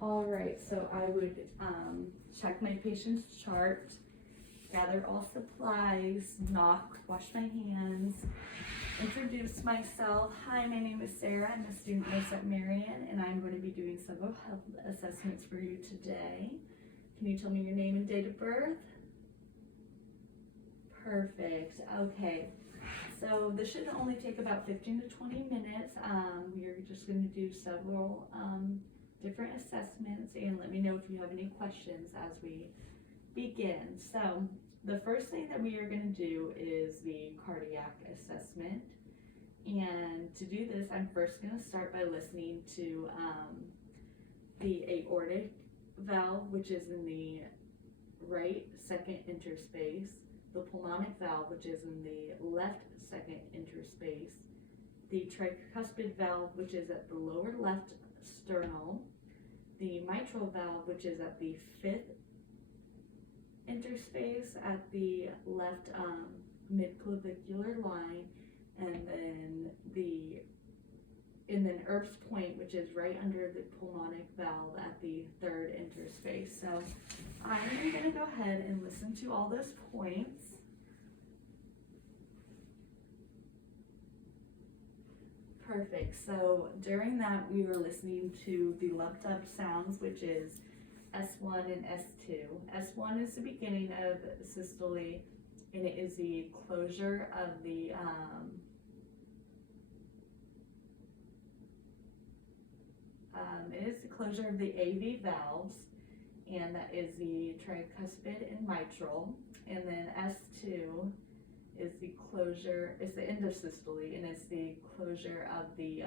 All right, so I would check my patient's chart, gather all supplies, knock, wash my hands, introduce myself. Hi, my name is Sarah. I'm a student nurse at Marian, and I'm going to be doing several health assessments for you today. Can you tell me your name and date of birth? Perfect. Okay. So this should only take about 15 to 20 minutes. We're just going to do several different assessments, and let me know if you have any questions as we begin. So the first thing that we are going to do is the cardiac assessment. And to do this, I'm first going to start by listening to the aortic valve, which is in the right second interspace, the pulmonic valve, which is in the left second interspace, the tricuspid valve, which is at the lower left sternal, the mitral valve, which is at the fifth interspace at the left midclavicular line, and then Erb's point, which is right under the pulmonic valve at the third interspace. So I'm going to go ahead and listen to all those points. Perfect. So during that, we were listening to the lumped up sounds, which is S1 and S2. S1 is the beginning of systole, and it is the closure of the AV valves, and that is the tricuspid and mitral. And then S2 is the closure, it's the end of systole, and it's the closure of the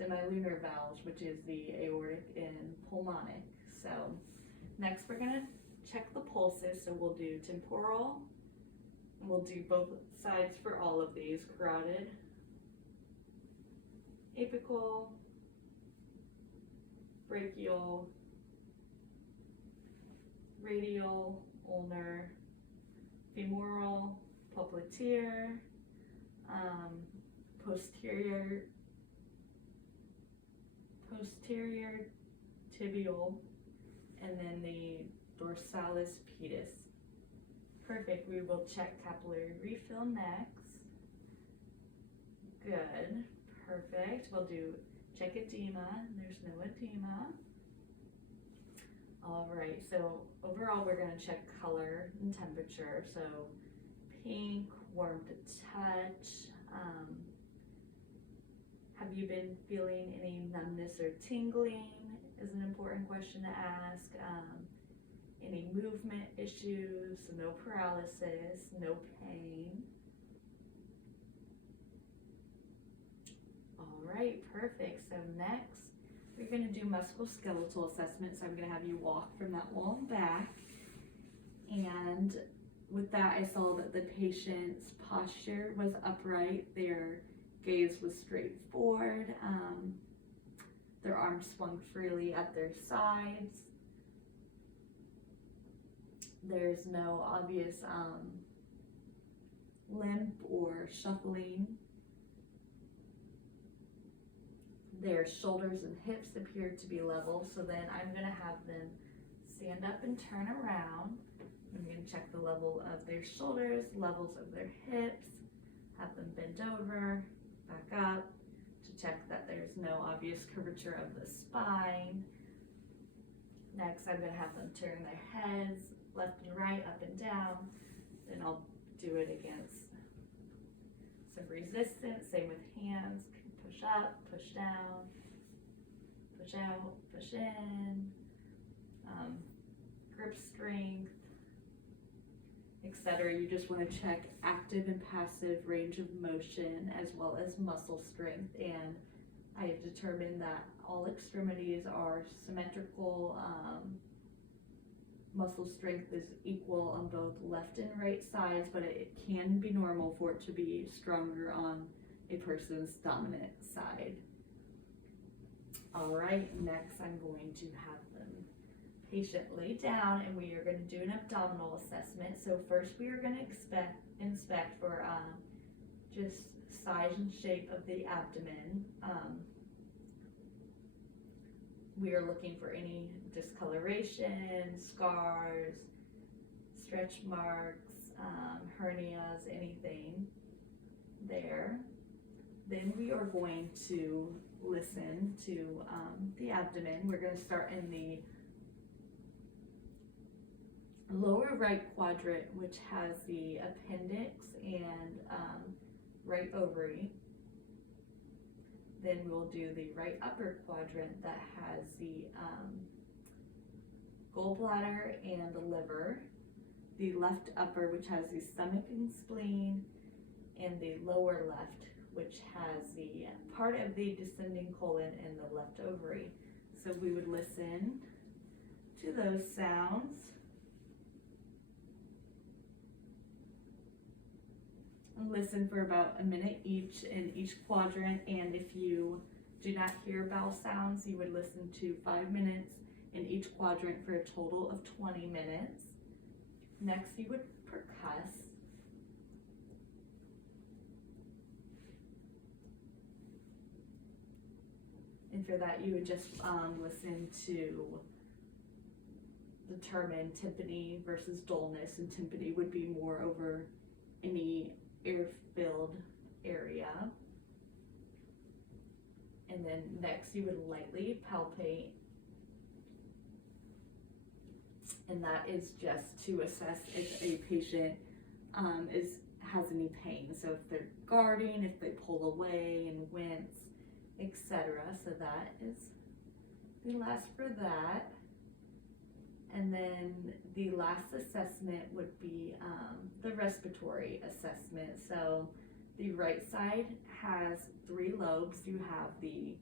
semilunar valves, which is the aortic and pulmonic. So next we're going to check the pulses. So we'll do temporal, we'll do both sides for all of these: carotid, apical, brachial, radial, ulnar, femoral, popliteal, posterior tibial, and then the dorsalis pedis. Perfect. We will check capillary refill next. Good. Perfect. We'll do check edema. There's no edema. All right, so overall we're going to check color and temperature. So pink, warm to touch. Have you been feeling any numbness or tingling is an important question to ask. Any movement issues, no paralysis, no pain. All right, perfect. So next, we're going to do musculoskeletal assessment. So I'm going to have you walk from that wall and back. And with that, I saw that the patient's posture was upright. Their gaze was straight forward. Their arms swung freely at their sides. There's no obvious limp or shuffling. Their shoulders and hips appear to be level, so then I'm going to have them stand up and turn around. I'm going to check the level of their shoulders, levels of their hips, have them bend over, back up, to check that there's no obvious curvature of the spine. Next, I'm going to have them turn their heads left and right, up and down. Then I'll do it against some resistance, same with hands. Push up, push down, push out, push in, grip strength, etc. You just want to check active and passive range of motion as well as muscle strength. And I have determined that all extremities are symmetrical. Muscle strength is equal on both left and right sides, but it can be normal for it to be stronger on a person's dominant side. All right, next I'm going to have the patient lay down, and we are going to do an abdominal assessment. So first we are going to inspect for just size and shape of the abdomen. we are looking for any discoloration, scars, stretch marks, hernias, anything there. Then we are going to listen to the abdomen. We're going to start in the lower right quadrant, which has the appendix and right ovary. Then we'll do the right upper quadrant that has the gallbladder and the liver. The left upper, which has the stomach and spleen, and the lower left, which has the part of the descending colon and the left ovary. So we would listen to those sounds. And listen for about a minute each in each quadrant, and if you do not hear bowel sounds, you would listen to 5 minutes in each quadrant for a total of 20 minutes. Next, you would percuss. And for that, you would just listen to determine tympany versus dullness, and tympany would be more over any air-filled area. And then next, you would lightly palpate. And that is just to assess if a patient has any pain. So if they're guarding, if they pull away and wince, etc. So that is the last for that. And then the last assessment would be the respiratory assessment. So the right side has 3 lobes. You have the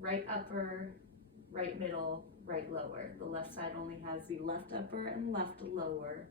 right upper, right middle, right lower. The left side only has the left upper and left lower.